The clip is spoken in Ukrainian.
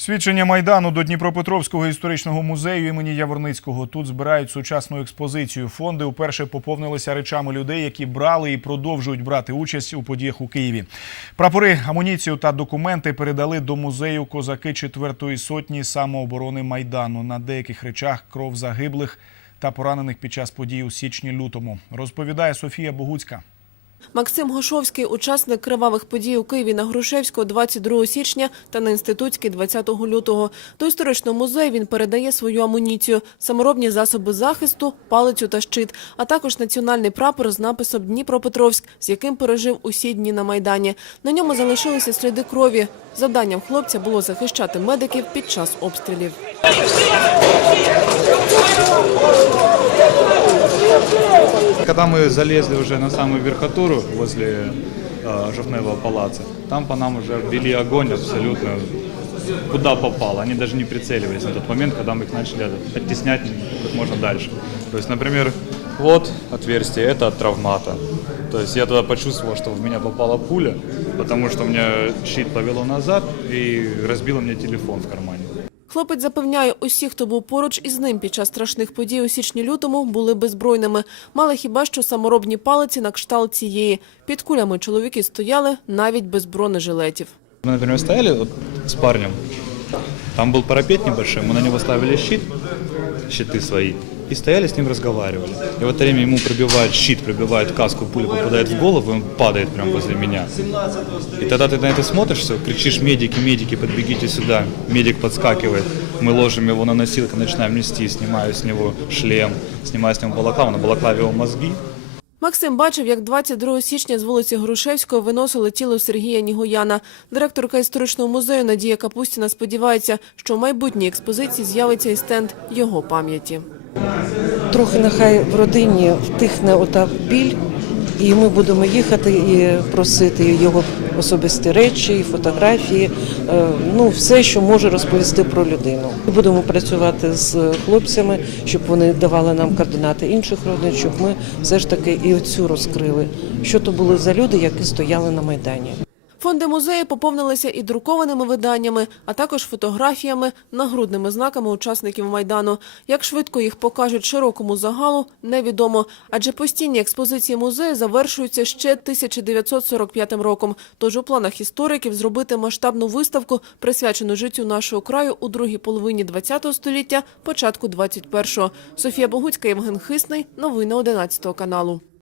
Свідчення майдану до Дніпропетровського історичного музею імені Яворницького. Тут збирають сучасну експозицію. Фонди вперше поповнилися речами людей, які брали і продовжують брати участь у подіях у Києві. Прапори, амуніцію та документи передали до музею козаки четвертої сотні самооборони майдану. На деяких речах кров загиблих та поранених під час подій у січні-лютому. Розповідає Софія Богуцька. Максим Гошовський – учасник кривавих подій у Києві на Грушевського 22 січня та на Інститутській 20 лютого. До історичного музею він передає свою амуніцію, саморобні засоби захисту, палицю та щит, а також національний прапор з написом «Дніпропетровськ», з яким пережив усі дні на Майдані. На ньому залишилися сліди крові. Завданням хлопця було захищати медиків під час обстрілів. Когда мы залезли уже на самую верхотуру возле э, Жовтневого палаца, там по нам уже вели огонь абсолютно куда попало. Они даже не прицеливались на тот момент, когда мы их начали оттеснять как можно дальше. То есть, например, вот отверстие, это от травмата. То есть я тогда почувствовал, что в меня попала пуля, потому что у меня щит повело назад и разбило мне телефон в кармане. Хлопець запевняє, усі, хто був поруч із ним під час страшних подій у січні-лютому, були беззбройними. Мали хіба що саморобні палиці на кшталт цієї. Під кулями чоловіки стояли навіть без бронежилетів. Мы, например, стояли вот с парнем, там был парапет небольшой, мы на него ставили щит, щиты свои, и стояли с ним разговаривали. И в это время ему пробивают щит, пробивает каску, пуля попадает в голову, и он падает прямо возле меня. И тогда ты на это смотришь, все, кричишь, медики, медики, подбегите сюда. Медик подскакивает, мы ложим его на носилки, начинаем нести, снимаю с него шлем, снимаю с него балаклаву, на балаклаве его мозги, Максим бачив, як 22 січня з вулиці Грушевського виносили тіло Сергія Нігояна. Директорка історичного музею Надія Капустіна сподівається, що в майбутній експозиції з'явиться і стенд його пам'яті. трохи нехай в родині втихне ота біль, і ми будемо їхати і просити його особисті речі, і фотографії, е, ну все, що може розповісти про людину. Ми будемо працювати з хлопцями, щоб вони давали нам координати інших родин, щоб ми все ж таки і оцю розкрили. Що то були за люди, які стояли на майдані. Фонди музею поповнилися і друкованими виданнями, а також фотографіями, нагрудними знаками учасників Майдану. Як швидко їх покажуть широкому загалу, невідомо. Адже постійні експозиції музею завершуються ще 1945 роком. Тож у планах істориків зробити масштабну виставку, присвячену життю нашого краю у другій половині ХХ століття, початку 21-го. Софія Богуцька, Євген Хисний. Новини 11 каналу.